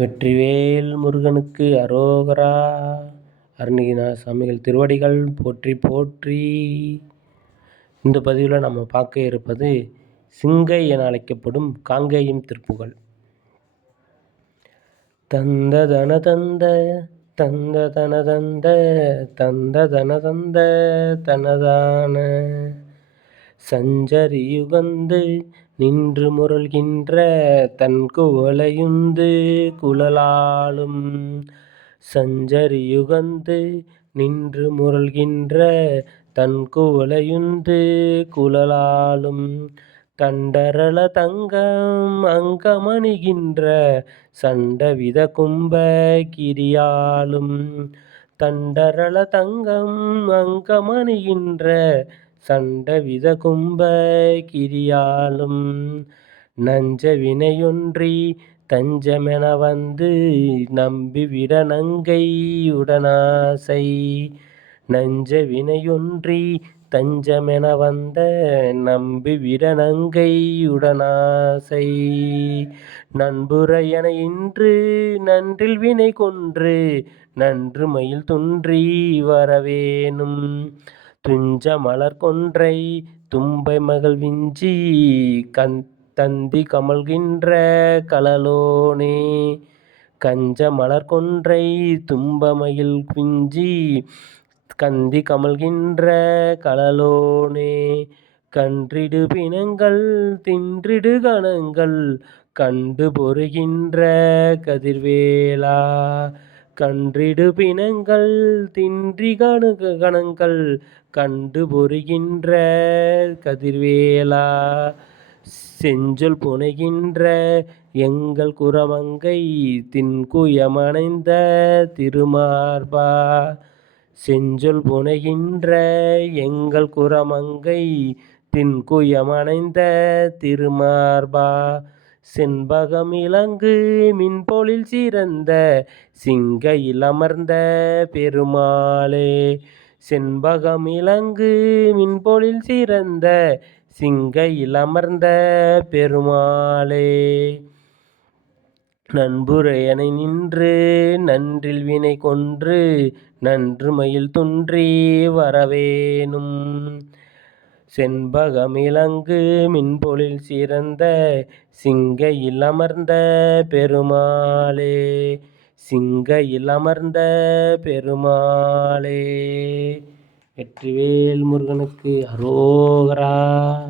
வெற்றிவேல் முருகனுக்கு அரோகரா. அருணகிரிநாத சாமிகள் திருவடிகள் போற்றி போற்றி. இந்த பதிவில் நம்ம பார்க்க இருப்பது சிங்கை என அழைக்கப்படும் காங்கேயம் திருப்புகள் தந்த தன தந்த தந்த தன தந்த தந்த தன தந்த தனதான. சஞ்சரியுகந்து நின்று முரல்கின்ற தன் குவலையுந்து குழலாளும். சஞ்சரியுகந்து நின்று முரல்கின்ற தன் குவலையுந்து குழலாலும் கண்டரள தங்கம் அங்கமணிகின்ற சண்டவித கும்ப கிரியாலும் தண்டரள தங்கம் அங்கமணிகின்ற சண்டவித கும்ப கிரியாலும் நஞ்ச வினையொன்றி தஞ்சமென வந்து நம்பி விடநங்கை உடனாசை நஞ்ச வினையொன்றி தஞ்சமென வந்த நம்பி விடநங்கை உடனாசை நண்புரையன இன்று நன்றில் வினை கொன்று நன்று மயில் துன்றி வரவேணும் துஞ்ச மலர் கொன்றை தும்பை மகள் விஞ்சி கண் தந்தி கமழ்கின்ற கழலோனே கஞ்ச மலர் கொன்றை தும்பமயில் விஞ்சி கந்தி கமழ்கின்ற கழலோனே கன்றிடு பிணங்கள் தின்றிடு கணங்கள் கண்டு பொறுகின்ற கதிர்வேலா. கன்றிடு பிணங்கள் தின்றி கணு கணங்கள் கண்டு பொறுகின்ற கதிர்வேலா. செஞ்சொல் புனைகின்ற எங்கள் குரமங்கை தின்குயமணைந்த திருமார்பா. செஞ்சொல் புனைகின்ற எங்கள் குரமங்கை தின்குயமணைந்த திருமார்பா. செண்பகம் இலங்கு மின்பொழில் சிறந்த சிங்கையில் அமர்ந்த பெருமாளே. செண்பகம் இலங்கு மின்பொழில் சிறந்த சிங்கையில் அமர்ந்த பெருமாளே. நண்புரையனை நின்று நன்றில் வினை கொன்று நன்று மயில் துன்றி வரவேணும். செண்பகமிலங்கு மின்பொழில் சிறந்த சிங்கையில் அமர்ந்த பெருமாளே சிங்கையில் அமர்ந்த பெருமாளே. வெற்றிவேல் முருகனுக்கு அரோகரா.